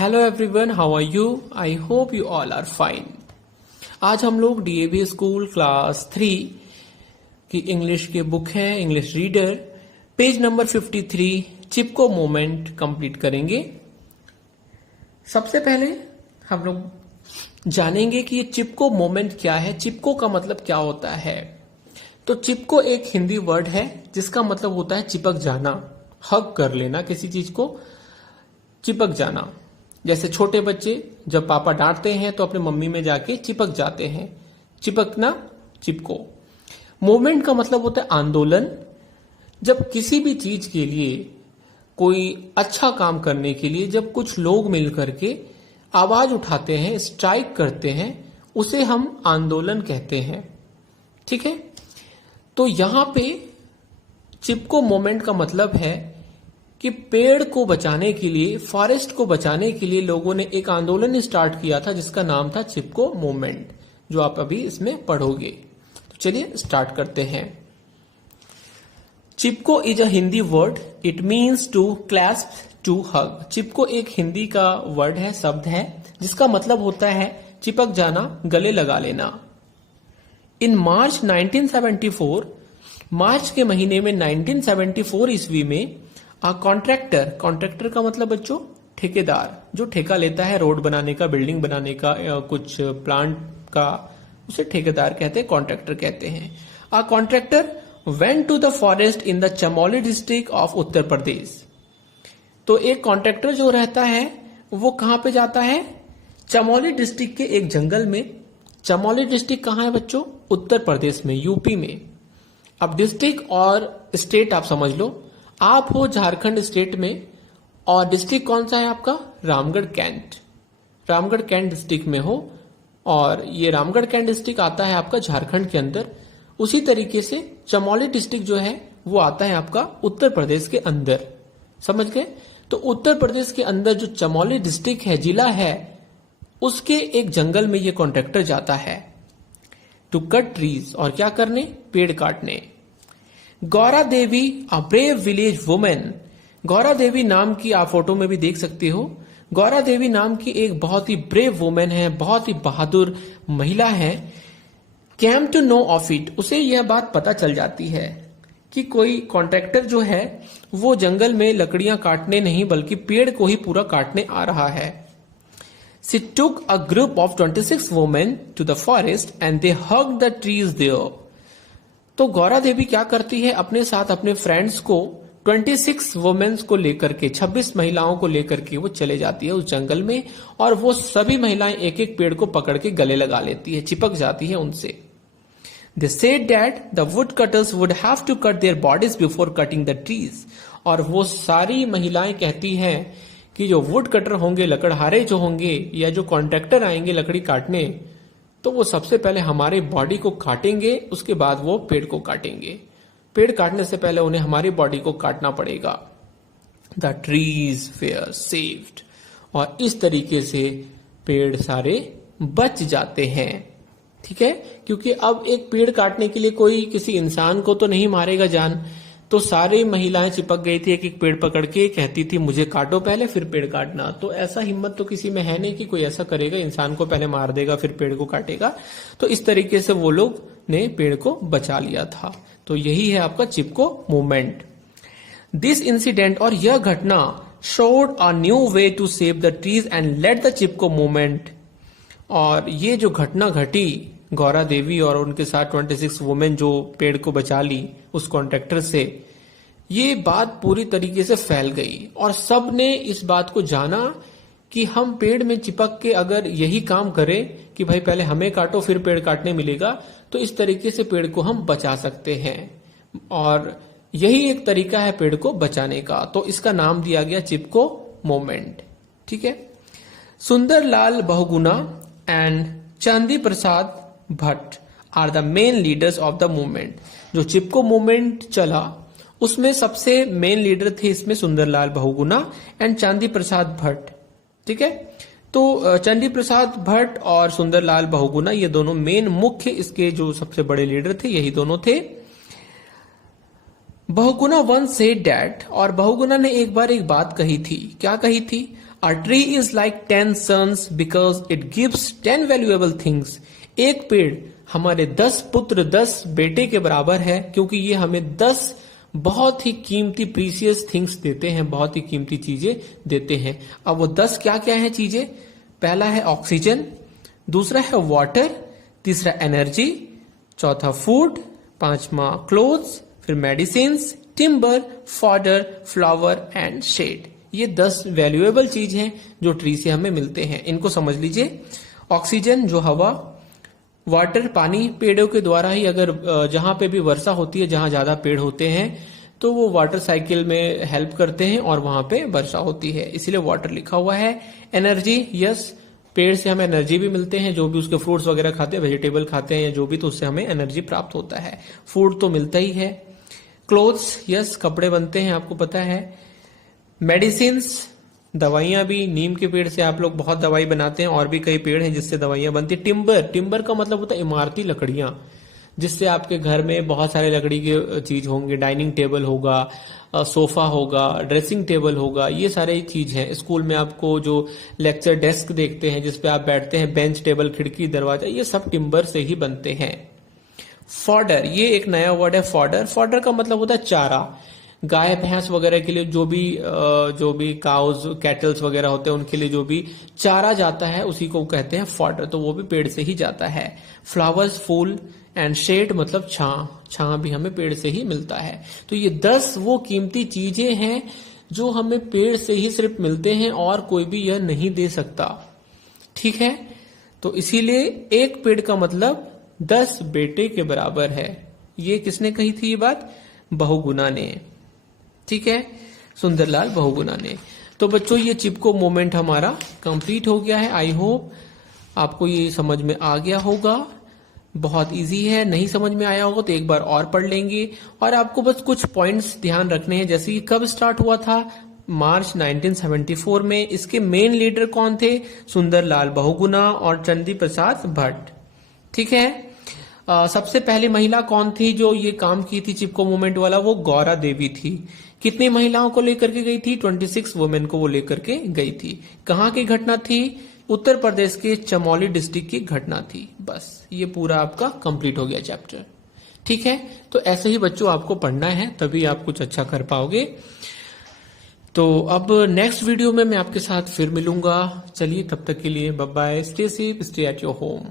Hello everyone, how are you? I hope you all are fine. आज हम लोग DAV school class 3 की English के बुक है इंग्लिश रीडर, पेज नंबर 53 चिपको moment complete करेंगे। सबसे पहले हम लोग जानेंगे कि ये चिपको मोमेंट क्या है, चिपको का मतलब क्या होता है। तो चिपको एक हिंदी वर्ड है जिसका मतलब होता है चिपक जाना, हग कर लेना, किसी चीज को चिपक जाना। जैसे छोटे बच्चे जब पापा डांटते हैं तो अपने मम्मी में जाके चिपक जाते हैं, चिपकना, चिपको। मूवमेंट का मतलब होता है आंदोलन। जब किसी भी चीज के लिए, कोई अच्छा काम करने के लिए जब कुछ लोग मिलकर के आवाज उठाते हैं, स्ट्राइक करते हैं, उसे हम आंदोलन कहते हैं। ठीक है, तो यहां पे चिपको मोमेंट का मतलब है कि पेड़ को बचाने के लिए, फॉरेस्ट को बचाने के लिए लोगों ने एक आंदोलन स्टार्ट किया था जिसका नाम था चिपको मूवमेंट, जो आप अभी इसमें पढ़ोगे। तो चलिए स्टार्ट करते हैं। Chipko is a Hindi word, it means to clasp, to hug. Chipko एक हिंदी का वर्ड है, शब्द है, जिसका मतलब होता है चिपक जाना, गले लगा लेना। इन मार्च 1974, मार्च के महीने में 1974 ईस्वी में कॉन्ट्रैक्टर, कॉन्ट्रैक्टर का मतलब बच्चों ठेकेदार, जो ठेका लेता है रोड बनाने का, बिल्डिंग बनाने का, कुछ प्लांट का, उसे ठेकेदार कहते हैं, कॉन्ट्रैक्टर कहते हैं। A contractor went to the forest in the Chamoli district of Uttar Pradesh. तो एक कॉन्ट्रैक्टर जो रहता है वो कहां पे जाता है? चमोली डिस्ट्रिक्ट के एक जंगल में। चमोली डिस्ट्रिक्ट कहां है बच्चों? उत्तर प्रदेश में, यूपी में। अब डिस्ट्रिक्ट और स्टेट आप समझ लो, आप हो झारखंड स्टेट में और डिस्ट्रिक्ट कौन सा है आपका? Ramgarh cantt, Ramgarh cantt district में हो, और ये रामगढ़ कैंट डिस्ट्रिक्ट आता है आपका झारखंड के अंदर। उसी तरीके से चमोली डिस्ट्रिक्ट जो है वो आता है आपका उत्तर प्रदेश के अंदर। समझ गए? तो उत्तर प्रदेश के अंदर जो चमोली डिस्ट्रिक्ट है, जिला है, उसके एक जंगल में ये कॉन्ट्रैक्टर जाता है टू कट ट्रीज। और क्या करने? पेड़ काटने। Gaura Devi, a brave village women, Gaura Devi नाम की आप फोटो में भी देख सकते हो। गौरा देवी नाम की एक बहुत ही ब्रेव वुमेन है, बहुत ही बहादुर महिला है। Came to know of it, उसे यह बात पता चल जाती है कि कोई कॉन्ट्रैक्टर जो है वो जंगल में लकड़ियां काटने नहीं बल्कि पेड़ को ही पूरा काटने आ रहा है। She took a group of 26 women to the forest and they hug the trees there. तो गौरा देवी क्या करती है? अपने साथ अपने फ्रेंड्स को 26 वुमेन्स को लेकर के, 26 महिलाओं को लेकर के वो चले जाती है उस जंगल में, और वो सभी महिलाएं एक एक पेड़ को पकड़ के गले लगा लेती है, चिपक जाती है उनसे। They said that the woodcutters would have to cut their bodies before cutting the trees। और वो सारी महिलाएं कहती हैं कि जो वुड कटर होंगे, लकड़हारे जो होंगे, या जो कॉन्ट्रैक्टर आएंगे लकड़ी काटने, तो वो सबसे पहले हमारे बॉडी को काटेंगे, उसके बाद वो पेड़ को काटेंगे। पेड़ काटने से पहले उन्हें हमारी बॉडी को काटना पड़ेगा। The trees where saved. और इस तरीके से पेड़ सारे बच जाते हैं। ठीक है, क्योंकि अब एक पेड़ काटने के लिए कोई किसी इंसान को तो नहीं मारेगा जान, तो सारी महिलाएं चिपक गई थी, एक एक पेड़ पकड़ के कहती थी मुझे काटो पहले फिर पेड़ काटना। तो ऐसा हिम्मत तो किसी में है नहीं कि कोई ऐसा करेगा, इंसान को पहले मार देगा फिर पेड़ को काटेगा। तो इस तरीके से वो लोग ने पेड़ को बचा लिया था। तो यही है आपका चिपको मूवमेंट। दिस इंसिडेंट, और यह घटना, showed a new way to save the trees and led the Chipko movement. और ये जो घटना घटी, गौरा देवी और उनके साथ 26 वुमेन जो पेड़ को बचा ली उस कॉन्ट्रैक्टर से, ये बात पूरी तरीके से फैल गई और सब ने इस बात को जाना कि हम पेड़ में चिपक के अगर यही काम करें कि भाई पहले हमें काटो फिर पेड़ काटने मिलेगा, तो इस तरीके से पेड़ को हम बचा सकते हैं। और यही एक तरीका है पेड़ को बचाने का। तो इसका नाम दिया गया चिपको मूवमेंट। ठीक है। Sundarlal Bahuguna and Chandi Prasad Bhatt are the main leaders of the movement. जो चिपको मूवमेंट चला उसमें सबसे मेन लीडर थे इसमें सुंदरलाल बहुगुणा एंड चांदी प्रसाद भट्ट। ठीक है, तो चंडी प्रसाद भट्ट और सुंदरलाल बहुगुणा, ये दोनों मेन मुख्य इसके जो सबसे बड़े लीडर थे, यही दोनों थे। बहुगुणा वन सेड डैट, और बहुगुणा ने एक बार एक बात कही थी। क्या कही थी? A tree is like 10 sons because it gives 10 valuable things. एक पेड़ हमारे 10 पुत्र 10 बेटे के बराबर है, क्योंकि ये हमें 10 बहुत ही कीमती प्रीसियस थिंग्स देते हैं, बहुत ही कीमती चीजें देते हैं। अब वो 10 क्या क्या है चीजें? पहला है ऑक्सीजन, दूसरा है वाटर, तीसरा एनर्जी, चौथा फूड, पांचवा क्लोथ्स, फिर medicines, timber, fodder, flower and shade. ये 10 वैल्यूएबल चीज हैं जो ट्री से हमें मिलते हैं। इनको समझ लीजिए। ऑक्सीजन जो हवा, वाटर पानी, पेड़ों के द्वारा ही अगर जहां पे भी वर्षा होती है, जहां ज्यादा पेड़ होते हैं तो वो वाटर साइकिल में हेल्प करते हैं और वहां पे वर्षा होती है, इसीलिए वाटर लिखा हुआ है। एनर्जी, यस, पेड़ से हमें एनर्जी भी मिलते हैं, जो भी उसके फ्रूट्स वगैरह खाते हैं, वेजिटेबल खाते हैं या जो भी, तो उससे हमें एनर्जी प्राप्त होता है। फूड तो मिलता ही है। क्लोथ्स, यस, कपड़े बनते हैं, आपको पता है। मेडिसिन्स, दवाइयां भी, नीम के पेड़ से आप लोग बहुत दवाई बनाते हैं और भी कई पेड़ हैं जिससे दवाइयां बनती है। टिम्बर, टिम्बर का मतलब होता है इमारती लकड़ियां, जिससे आपके घर में बहुत सारे लकड़ी के चीज होंगे। डाइनिंग टेबल होगा, सोफा होगा, ड्रेसिंग टेबल होगा, ये सारे चीज हैं। स्कूल में आपको जो लेक्चर डेस्क देखते हैं जिसपे आप बैठते हैं, बेंच टेबल, खिड़की, दरवाजा, ये सब टिम्बर से ही बनते हैं। फॉडर, ये एक नया वर्ड है फॉडर। फॉडर का मतलब होता है चारा। गाय भैंस वगैरह के लिए जो भी काउज कैटल्स वगैरह होते हैं उनके लिए जो भी चारा जाता है उसी को कहते हैं फॉडर, तो वो भी पेड़ से ही जाता है। फ्लावर्स, फूल, एंड शेड मतलब छां भी हमें पेड़ से ही मिलता है। तो ये 10 वो कीमती चीजें हैं जो हमें पेड़ से ही सिर्फ मिलते हैं और कोई भी यह नहीं दे सकता। ठीक है, तो इसीलिए एक पेड़ का मतलब 10 बेटे के बराबर है। ये किसने कही थी ये बात? बहुगुणा ने। ठीक है, सुंदरलाल बहुगुणा ने। तो बच्चों ये चिपको मोमेंट हमारा कंप्लीट हो गया है। आई होप आपको ये समझ में आ गया होगा। बहुत इजी है, नहीं समझ में आया होगा तो एक बार और पढ़ लेंगे। और आपको बस कुछ पॉइंट्स ध्यान रखने हैं, जैसे कि कब स्टार्ट हुआ था? मार्च 1974 में। इसके मेन लीडर कौन थे? सुंदरलाल बहुगुणा और चंदी प्रसाद भट्ट। ठीक है, सबसे पहली महिला कौन थी जो ये काम की थी चिपको मूवमेंट वाला? वो गौरा देवी थी। कितनी महिलाओं को लेकर के गई थी? 26 वुमेन को वो लेकर के गई थी। कहाँ की घटना थी? उत्तर प्रदेश के चमोली डिस्ट्रिक्ट की घटना थी। बस ये पूरा आपका कंप्लीट हो गया चैप्टर। ठीक है, तो ऐसे ही बच्चों आपको पढ़ना है, तभी आप कुछ अच्छा कर पाओगे। तो अब नेक्स्ट वीडियो में मैं आपके साथ फिर मिलूंगा। चलिए तब तक के लिए bye bye, stay safe, stay at your home.